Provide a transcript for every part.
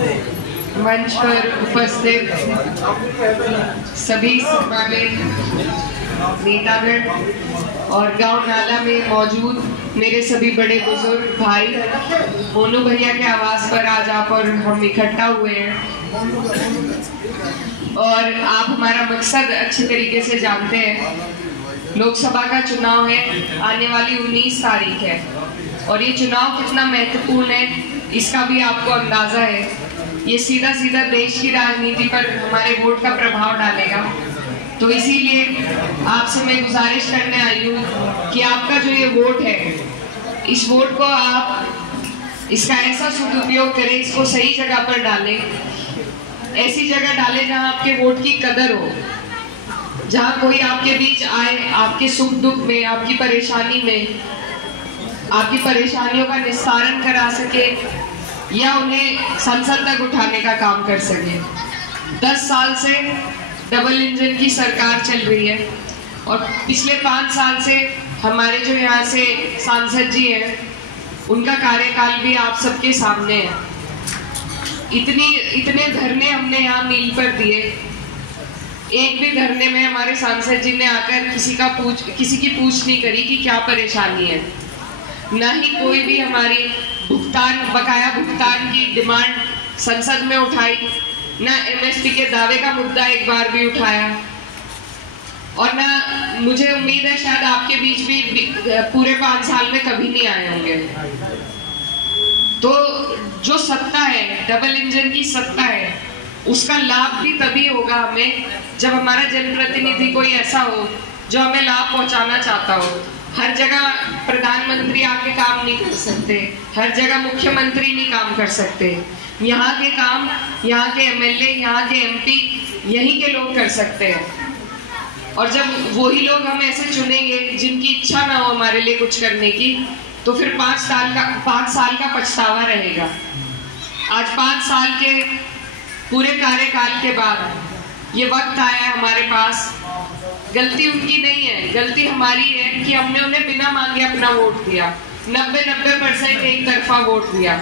मंच पर उपस्थित सभी सम्मानित नेतागण और गांव नाला में मौजूद मेरे सभी बड़े बुजुर्ग भाई, मोनू भैया के आवास पर आज आप और हम इकट्ठा हुए हैं और आप हमारा मकसद अच्छी तरीके से जानते हैं। लोकसभा का चुनाव है, आने वाली 19 तारीख है और ये चुनाव कितना महत्वपूर्ण है इसका भी आपको अंदाजा है। ये सीधा सीधा देश की राजनीति पर हमारे वोट का प्रभाव डालेगा। तो इसीलिए आपसे मैं गुजारिश करने आई हूँ कि आपका जो ये वोट है, इस वोट को आप इसका ऐसा सदुपयोग करें, इसको सही जगह पर डालें, ऐसी जगह डालें जहां आपके वोट की कदर हो, जहां कोई आपके बीच आए, आपके सुख दुख में, आपकी परेशानी में, आपकी परेशानियों का निस्तारण करा सके या उन्हें संसद तक उठाने का काम कर सके। 10 साल से डबल इंजन की सरकार चल रही है और पिछले 5 साल से हमारे जो यहाँ से सांसद जी हैं, उनका कार्यकाल भी आप सबके सामने है। इतने धरने हमने यहाँ मील पर दिए, एक भी धरने में हमारे सांसद जी ने आकर किसी की पूछ नहीं करी कि क्या परेशानी है। ना ही कोई भी हमारी बकाया भुगतान की डिमांड संसद में उठाई, ना एमएसपी के दावे का मुद्दा एक बार भी उठाया और ना मुझे उम्मीद है शायद आपके बीच भी पूरे 5 साल में कभी नहीं आए होंगे। तो जो सत्ता है, डबल इंजन की सत्ता है, उसका लाभ भी तभी होगा हमें जब हमारा जनप्रतिनिधि कोई ऐसा हो जो हमें लाभ पहुंचाना चाहता हो। हर जगह प्रधानमंत्री आके काम नहीं कर सकते, हर जगह मुख्यमंत्री नहीं काम कर सकते। यहाँ के काम यहाँ के एमएलए, यहाँ के एमपी, यहीं के लोग कर सकते हैं। और जब वही लोग हम ऐसे चुनेंगे जिनकी इच्छा ना हो हमारे लिए कुछ करने की, तो फिर 5 साल का पछतावा रहेगा। आज 5 साल के पूरे कार्यकाल के बाद ये वक्त आया है हमारे पास। गलती उनकी नहीं है, गलती हमारी है कि हमने उन्हें बिना मांगे अपना वोट दिया। 90% एक तरफा वोट दिया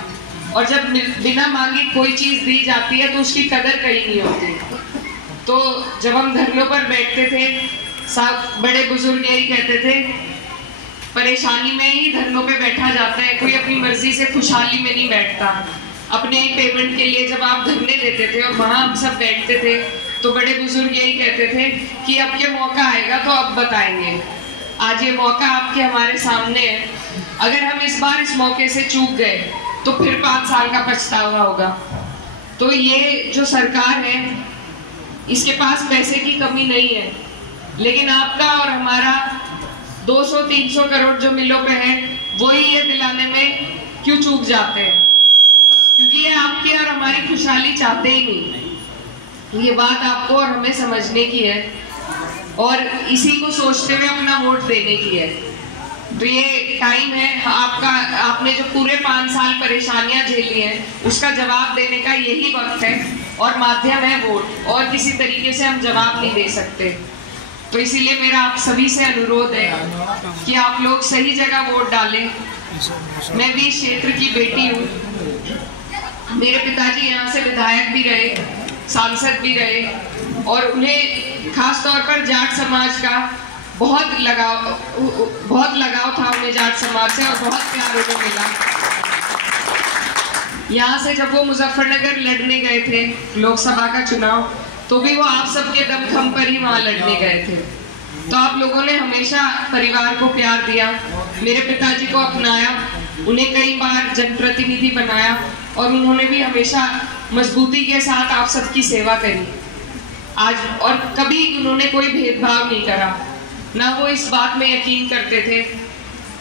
और जब बिना मांगे कोई चीज दी जाती है तो उसकी कदर कहीं नहीं होती। तो जब हम धरनों पर बैठते थे, सब बड़े बुजुर्ग यही कहते थे, परेशानी में ही धरनों पे बैठा जाता है, कोई अपनी मर्जी से खुशहाली में नहीं बैठता। अपने पेमेंट के लिए जब आप धरने देते थे और वहां हम सब बैठते थे तो बड़े बुजुर्ग यही कहते थे कि अब के मौका आएगा तो अब बताएंगे। आज ये मौका आपके हमारे सामने है। अगर हम इस बार इस मौके से चूक गए तो फिर 5 साल का पछतावा होगा। तो ये जो सरकार है, इसके पास पैसे की कमी नहीं है, लेकिन आपका और हमारा 200-300 करोड़ जो मिलों पे है, वही ये दिलाने में क्यों चूक जाते हैं, क्योंकि ये आपकी और हमारी खुशहाली चाहते ही नहीं। ये बात आपको और हमें समझने की है और इसी को सोचते हुए अपना वोट देने की है। तो ये टाइम है आपने जो पूरे 5 साल परेशानियां झेली हैं, उसका जवाब देने का यही वक्त है और माध्यम है वोट, और किसी तरीके से हम जवाब नहीं दे सकते। तो इसीलिए मेरा आप सभी से अनुरोध है कि आप लोग सही जगह वोट डालें। मैं भी इस क्षेत्र की बेटी हूँ। मेरे पिताजी यहाँ से विधायक भी रहे, सांसद भी रहे और उन्हें खास तौर पर जाट समाज का बहुत लगाव था उन्हें जाट समाज से, और बहुत प्यार उन्हें मिला। यहाँ से जब वो मुजफ्फरनगर लड़ने गए थे लोकसभा का चुनाव, तो भी वो आप सबके दमखम पर ही वहां लड़ने गए थे। तो आप लोगों ने हमेशा परिवार को प्यार दिया, मेरे पिताजी को अपनाया, उन्हें कई बार जनप्रतिनिधि बनाया और उन्होंने भी हमेशा मजबूती के साथ आप सबकी सेवा करी। आज और कभी उन्होंने कोई भेदभाव नहीं करा, ना वो इस बात में यकीन करते थे।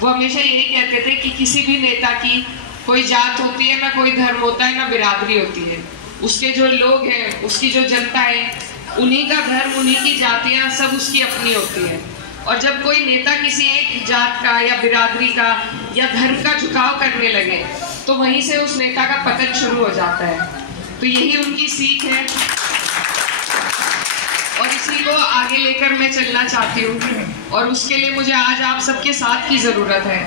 वो हमेशा यही कहते थे कि किसी भी नेता की कोई जात होती है, ना कोई धर्म होता है, ना बिरादरी होती है। उसके जो लोग हैं, उसकी जो जनता है, उन्हीं का धर्म, उन्हीं की जातियां सब उसकी अपनी होती है। और जब कोई नेता किसी एक जात का या बिरादरी का या धर्म का झुकाव करने लगे तो वहीं से उस नेता का पतन शुरू हो जाता है। तो यही उनकी सीख है और इसी को आगे लेकर मैं चलना चाहती हूँ और उसके लिए मुझे आज आप सबके साथ की ज़रूरत है।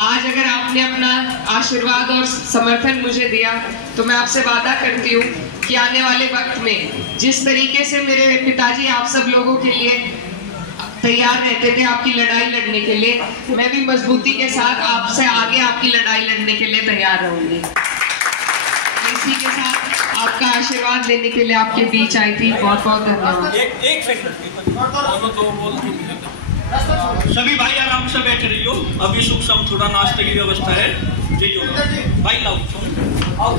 आज अगर आपने अपना आशीर्वाद और समर्थन मुझे दिया तो मैं आपसे वादा करती हूँ कि आने वाले वक्त में जिस तरीके से मेरे पिताजी आप सब लोगों के लिए तैयार रहते थे आपकी लड़ाई लड़ने के लिए, मैं भी मजबूती के साथ आपसे आगे आपकी लड़ाई लड़ने के लिए तैयार रहूंगी। इसी के साथ आपका आशीर्वाद लेने के लिए आपके बीच आई थी। बहुत बहुत धन्यवाद। एक सेकंड सभी भाई आराम से बैठ रही हो, अभी सुख सम थोड़ा नाश्ते की व्यवस्था है। भाई लाओ।